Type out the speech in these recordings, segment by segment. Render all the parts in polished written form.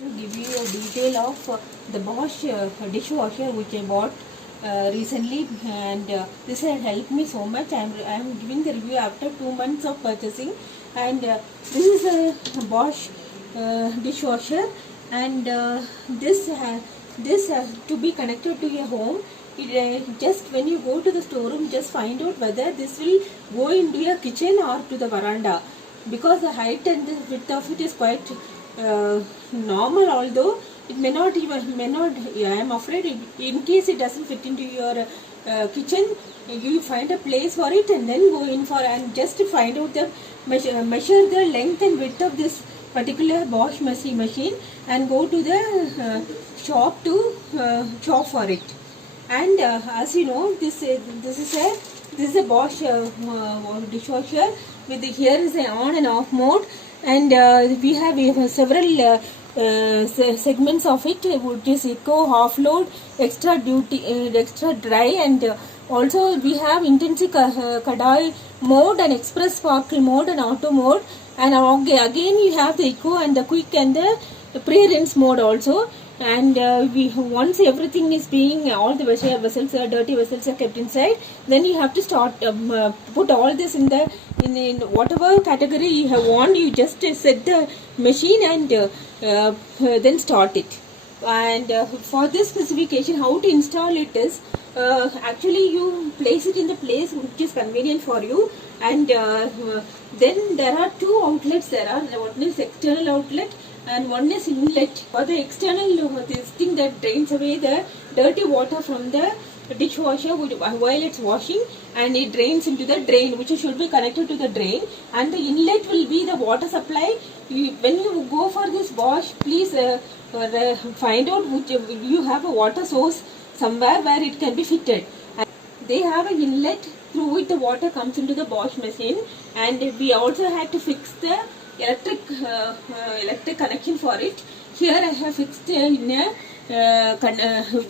To give you a detail of the Bosch dishwasher which I bought recently, and this has helped me so much. I am giving the review after 2 months of purchasing, and this is a Bosch dishwasher, and this to be connected to your home. Just when you go to the storeroom, just find out whether this will go into your kitchen or to the veranda, because the height and the width of it is quite normal, although it may not I am afraid in case it doesn't fit into your kitchen, you find a place for it and then go in for, and just to find out the measure the length and width of this particular Bosch machine, and go to the shop to shop for it. And as you know, this is a Bosch dishwasher with here is an on and off mode, and we have several segments of it, which is eco, half load, extra duty, extra dry, and also we have intensive kadai mode and express sparkle mode and auto mode, and again you have the eco and the quick and the pre-rinse mode also. And once everything is being, all the vessels, dirty vessels are kept inside, then you have to start put all this in whatever category you have want. You just set the machine and then start it. And for this specification, how to install it is, actually you place it in the place which is convenient for you, and then there are two outlets. There are, one is external outlet and one is inlet. For the external, this thing that drains away the dirty water from the dishwasher while it's washing, and it drains into the drain, which should be connected to the drain, and the inlet will be the water supply. When you go for this Bosch, please find out which you have a water source somewhere where it can be fitted. And they have an inlet through which the water comes into the Bosch machine, and we also had to fix the electric connection for it. Here I have fixed in a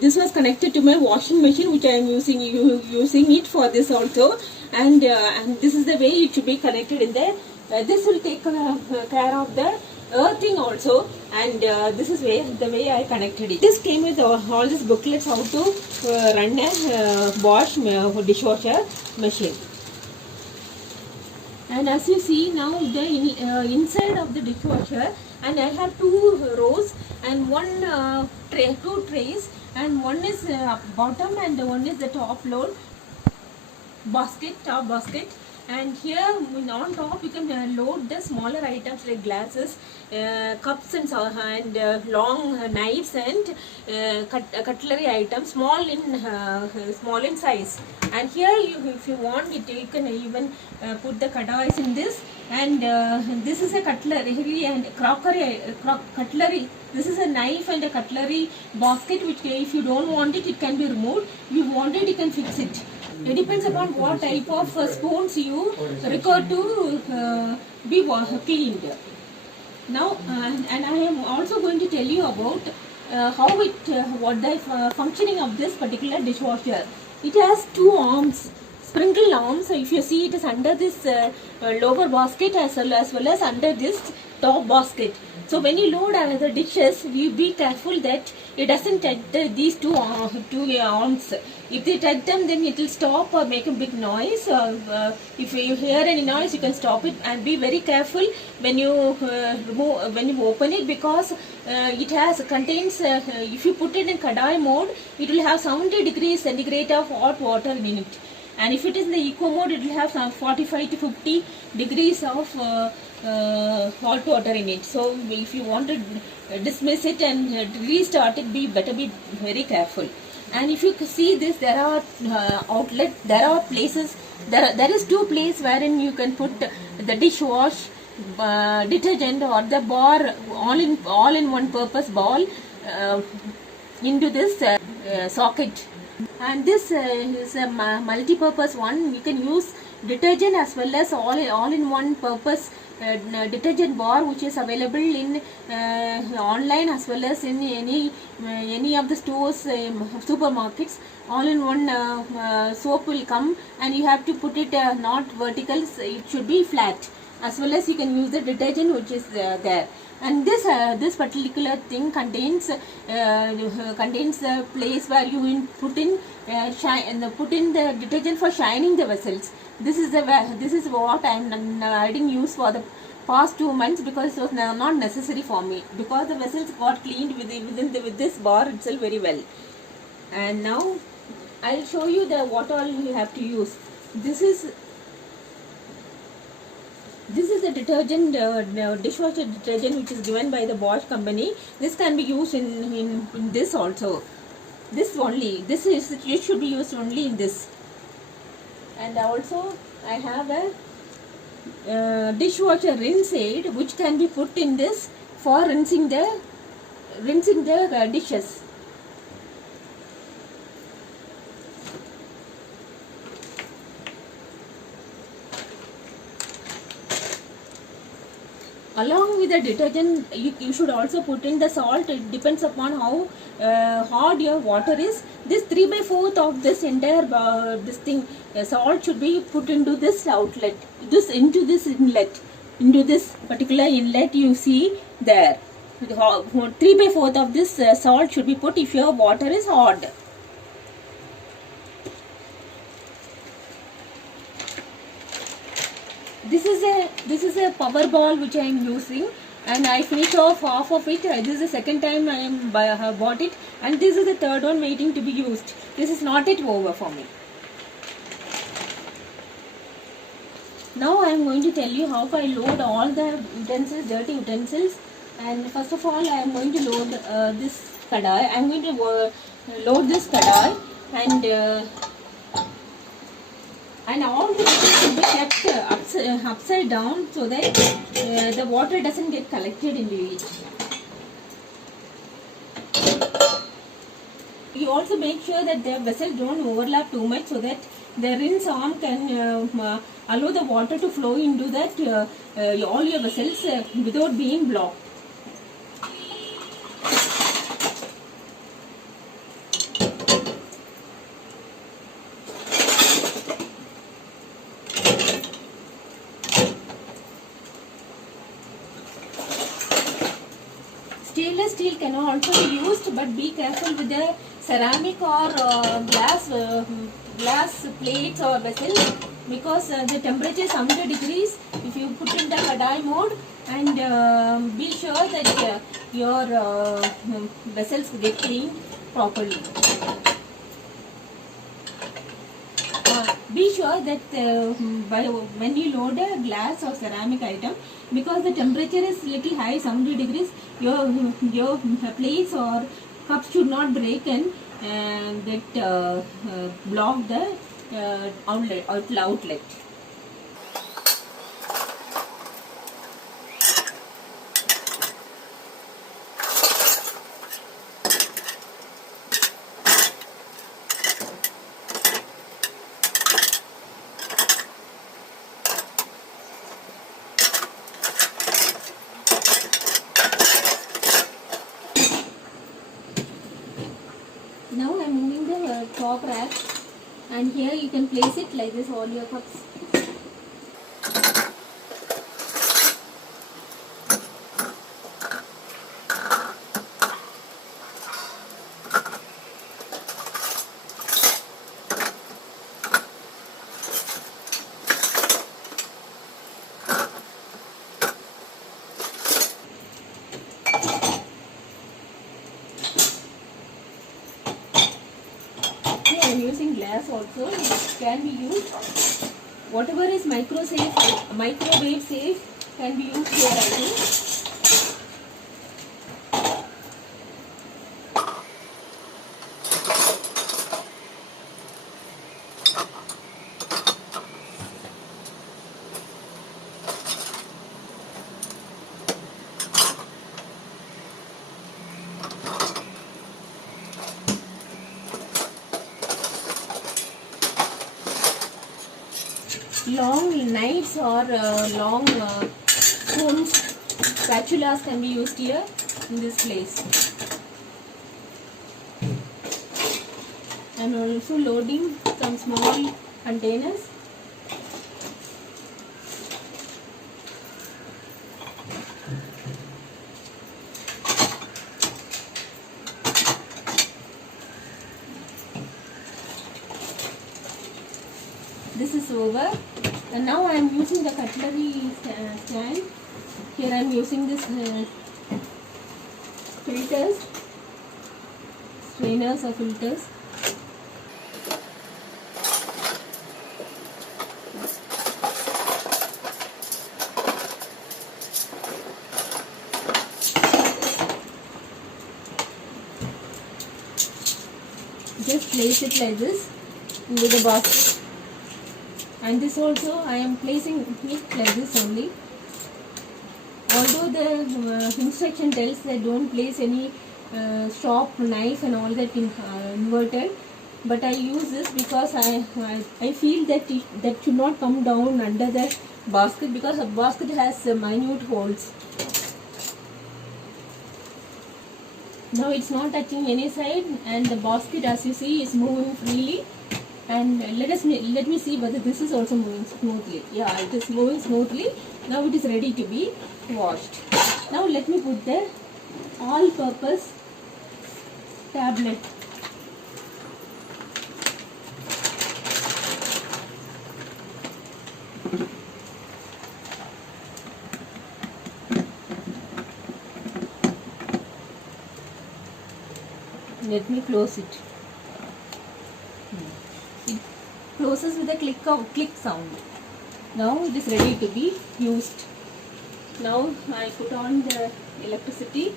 this was connected to my washing machine, which I am using it for this also, and this is the way it should be connected in there. This will take care of the earthing also, and this is the way I connected it. This came with all these booklets how to run a Bosch dishwasher machine. And as you see now, the inside of the dishwasher, and I have two rows and one two trays, and one is bottom and one is the top load top basket. And here on top you can load the smaller items like glasses, cups and long knives and cutlery items, small in size. And here if you want it, you can even put the kadais in this. And this is a cutlery and cutlery. This is a knife and a cutlery basket, which if you don't want it, it can be removed. If you want it, you can fix it. It depends upon what type of spoons you require to be cleaned. Now, and I am also going to tell you about what the functioning of this particular dishwasher. It has two arms, sprinkle arms. So if you see, it is under this lower basket as well as under this top basket. So when you load the dishes, you be careful that it doesn't touch these two arms. If they touch them, then it will stop or make a big noise. If you hear any noise, you can stop it, and be very careful when you open it, because it contains. If you put it in kadai mode, it will have 70 degrees centigrade of hot water in it. And if it is in the eco mode, it will have some 45 to 50 degrees of hot water in it. So if you want to dismiss it and restart it, better be very careful. And if you see this, there are outlets, there are places, there is two places wherein you can put the dishwash detergent or the bar, all in one purpose ball into this socket. And this is a multi-purpose one. You can use detergent as well as all in one purpose detergent bar, which is available in online as well as in any of the stores, supermarkets. All in one soap will come, and you have to put it not vertical, it should be flat. As well as you can use the detergent which is there. And this particular thing contains the place where you put in put in the detergent for shining the vessels. This is what I didn't use for the past 2 months, because it was not necessary for me, because the vessels got cleaned with this bar itself very well. And now I'll show you what all you have to use. This is the detergent, dishwasher detergent, which is given by the Bosch company. This can be used in this also. This only. It should be used only in this. And also I have a dishwasher rinse aid, which can be put in this for rinsing the dishes. Along with the detergent, you should also put in the salt. It depends upon how hard your water is. This 3/4 of this entire salt should be put into this outlet, into this inlet, into this particular inlet you see there. 3/4 of this salt should be put if your water is hard. This is a power ball which I am using, and I finish off half of it. This is the second time I have bought it, and this is the third one waiting to be used. This is not yet over for me. Now I am going to tell you how I load all the utensils, dirty utensils. And first of all, I am going to load this kadai. I am going to load this kadai, and all the dishes should be kept upside down, so that the water doesn't get collected into it. You also make sure that the vessels don't overlap too much, so that the rinse arm can allow the water to flow into that all your vessels without being blocked. Stainless steel can also be used, but be careful with the ceramic or glass plates or vessels, because the temperature is 100 degrees if you put in the kadai mode. And be sure that your vessels get cleaned properly. Be sure that when you load a glass or ceramic item, because the temperature is little high, 70 degrees, your plates or cups should not break and get block the outlet. Now I am moving the top rack, and here you can place it like this, all your cups. I am using glass also. It can be used. Whatever is microwave safe can be used here, I think. Long knives or long spoons, spatulas can be used here in this place. And also loading some small containers. this is over. And now I am using the cutlery stand. Here I am using this filters, strainers or filters. Just place it like this into the basket, and this also I am placing it like this only. Although the instruction tells that don't place any sharp knife and all that inverted, but I use this because I feel that that should not come down under the basket, because a basket has minute holes. Now it's not touching any side, and the basket, as you see, is moving freely. And let me see whether this is also moving smoothly. Yeah, it is moving smoothly. Now it is ready to be washed. Now let me put the all-purpose tablet. Let me close it. It closes with a click sound. Now it is ready to be used. Now I put on the electricity.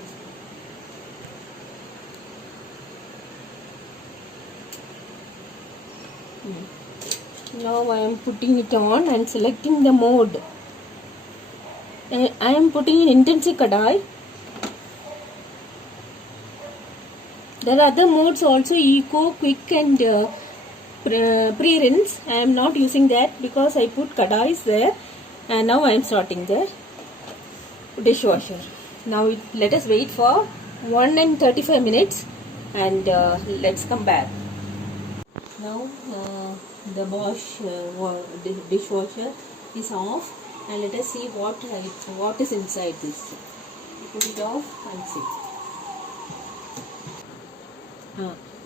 Now I am putting it on and selecting the mode. I am putting in Intensive Kadai. There are other modes also, Eco, Quick and Pre-rinse. I am not using that because I put kadais there, and now I am starting the dishwasher. Now let us wait for 1:35 minutes, and let's come back. Now the Bosch dishwasher is off, and let us see what is inside this. Put it off and see.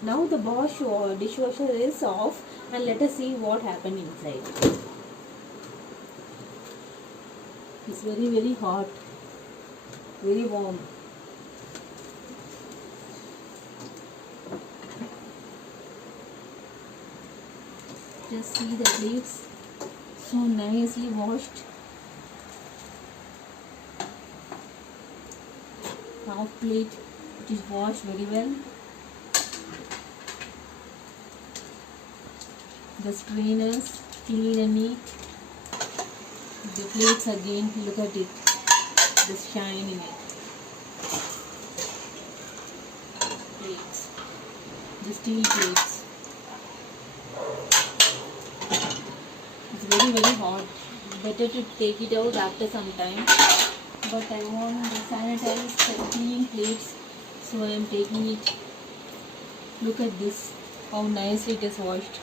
Now the Bosch dishwasher is off, and let us see what happened inside. It's very, very hot, very warm. Just see the plates, so nicely washed. Half plate, it is washed very well. The strainers clean and neat. The plates again, look at it, the shine in it. Plates, the steel plates. It's very, very hot. Better to take it out after some time. But I want the sanitized and clean plates, so I am taking it. Look at this, how nicely it is washed.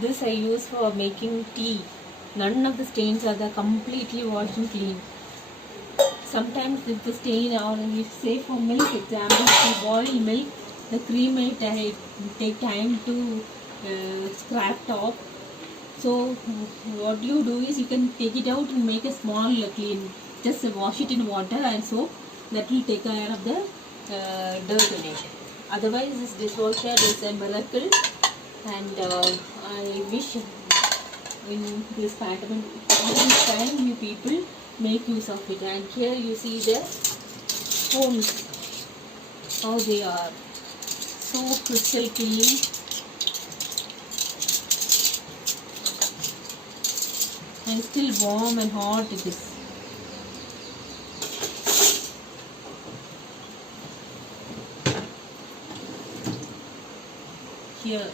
This I use for making tea. None of the stains are there, completely washed and clean. Sometimes if the stain, or if say for milk example, if you boil milk, the cream may take time to scrap top. So what you do is you can take it out and make a small clean. Just wash it in water and soap. That will take care of the dirt in it. Otherwise this dishwasher is a miracle, and I wish in this pattern all this time you people make use of it. And here you see the homes, how they are so crystal clean. And still warm and hot it is. Here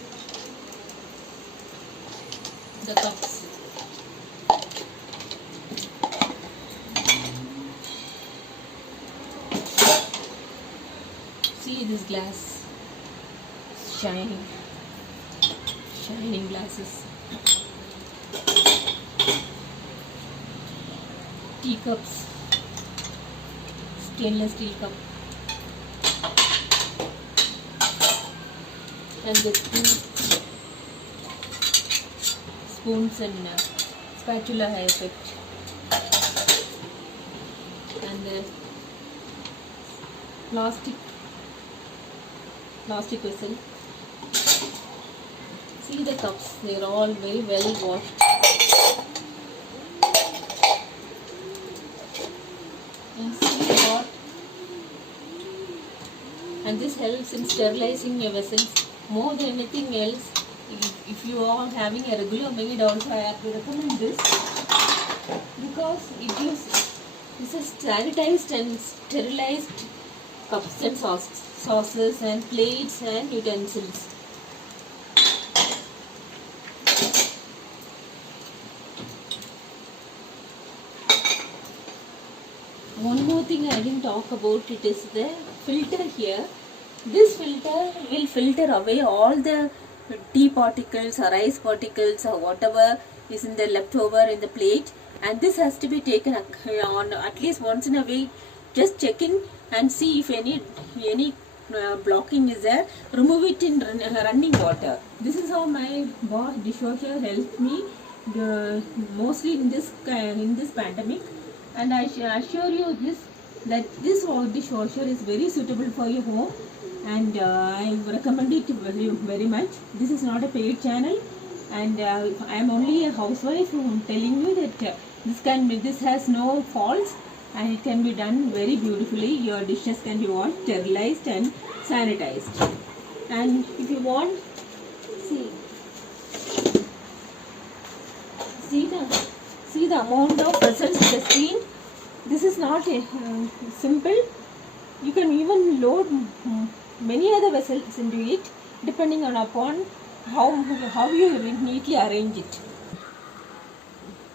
the cups. See this glass, shining glasses. Teacups, stainless steel cup, and the two spoons and spatula effect. And the plastic vessel. See the cups, they are all very well washed. And see what, and this helps in sterilizing your vessels more than anything else. If you are having a regular maid also, I have to recommend this, because this is sanitized and sterilized cups and saucers and plates and utensils. One more thing I didn't talk about, it is the filter here. This filter will filter away all the tea particles or rice particles or whatever is in the leftover in the plate, and this has to be taken on at least once in a week. Just checking and see if any blocking is there. Remove it in running water. This is how my Bosch dishwasher helped me mostly in this pandemic, and I assure you that this dishwasher is very suitable for your home, and I recommend it very, very much. This is not a paid channel, and I am only a housewife who am telling you that this has no faults, and it can be done very beautifully. Your dishes can be washed, sterilized and sanitized. And if you want, see the amount of vessels in the screen. This is not a simple. You can even load many other vessels into it, depending upon how you neatly arrange it.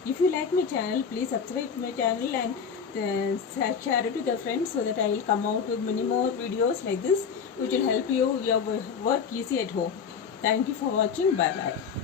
If you like my channel, please subscribe to my channel and share it with your friends, so that I will come out with many more videos like this, which will help your work easy at home. Thank you for watching. Bye bye.